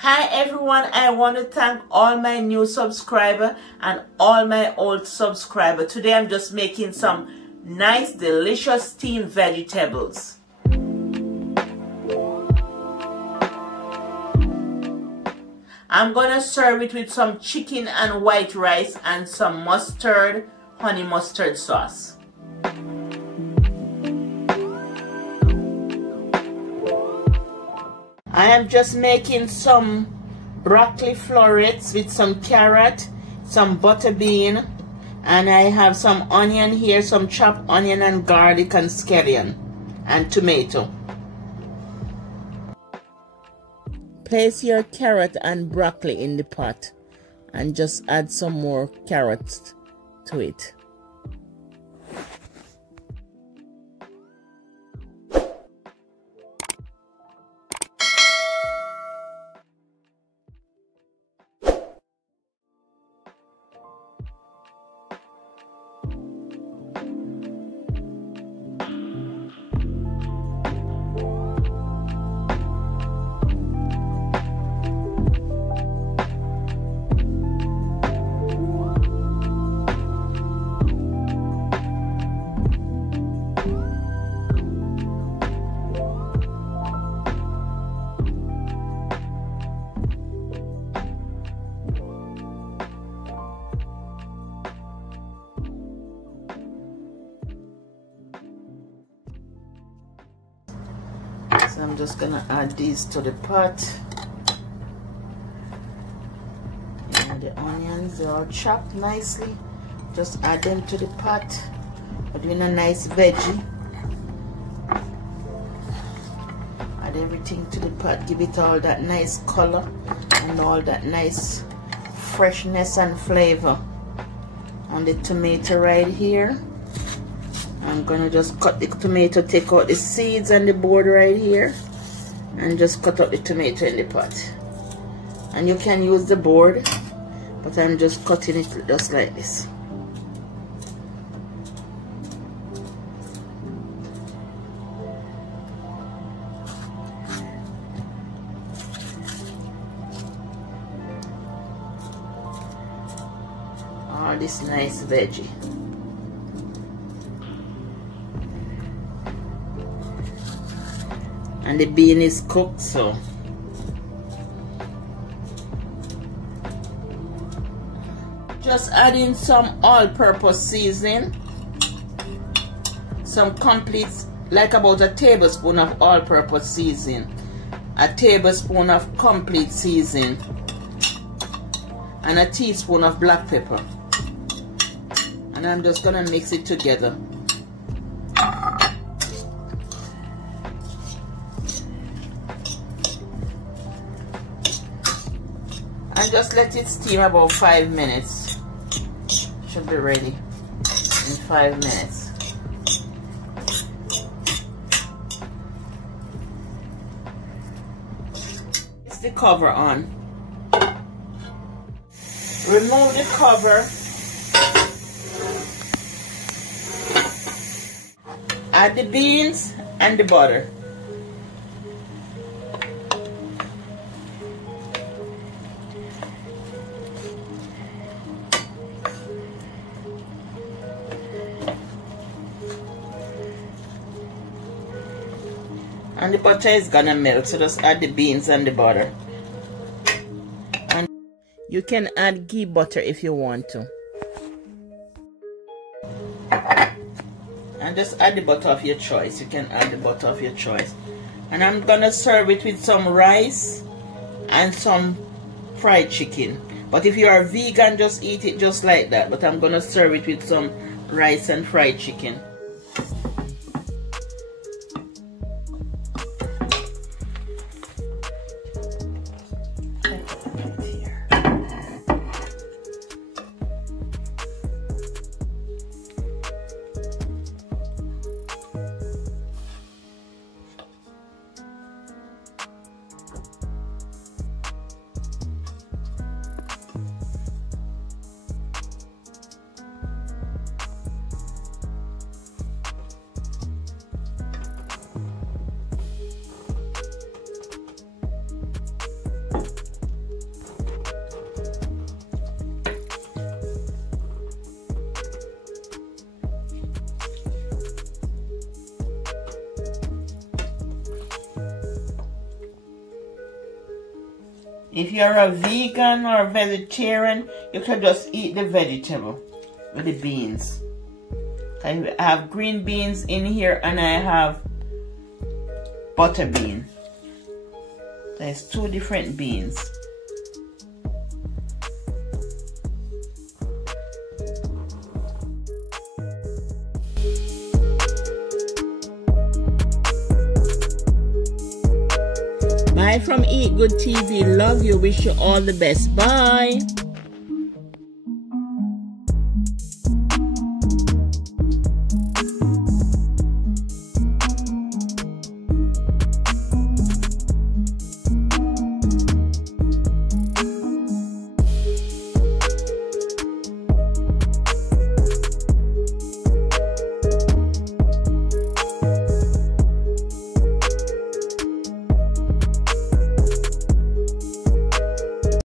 Hi everyone, I want to thank all my new subscribers and all my old subscribers. Today I'm just making some nice delicious steamed vegetables. I'm gonna serve it with some chicken and white rice and some mustard, honey mustard sauce. I am just making some broccoli florets with some carrot, some butter bean, and I have some onion here, some chopped onion and garlic and scallion and tomato. Place your carrot and broccoli in the pot and just add some more carrots to it. So I'm just gonna add these to the pot. And the onions, they're all chopped nicely. Just add them to the pot. We're doing a nice veggie. Add everything to the pot. Give it all that nice color and all that nice freshness and flavor. On the tomato right here. I'm gonna just cut the tomato, take out the seeds and the board right here, and just cut out the tomato in the pot. And you can use the board, but I'm just cutting it just like this. All this nice veggie. And the bean is cooked, so just add in some all-purpose seasoning, some complete, like about a tablespoon of all-purpose seasoning, a tablespoon of complete seasoning, and a teaspoon of black pepper. And I'm just gonna mix it together. And just let it steam about 5 minutes. Should be ready in 5 minutes. Place the cover on. Remove the cover. Add the beans and the butter. And the butter is gonna melt, so just add the beans and the butter. And you can add ghee butter if you want to. And just add the butter of your choice. You can add the butter of your choice. And I'm gonna serve it with some rice and some fried chicken. But if you are vegan, just eat it just like that. But I'm gonna serve it with some rice and fried chicken. If you're a vegan or a vegetarian, you can just eat the vegetable with the beans. I have green beans in here and I have butter bean. There's 2 different beans. Bye from Eat Good TV. Love you. Wish you all the best. Bye.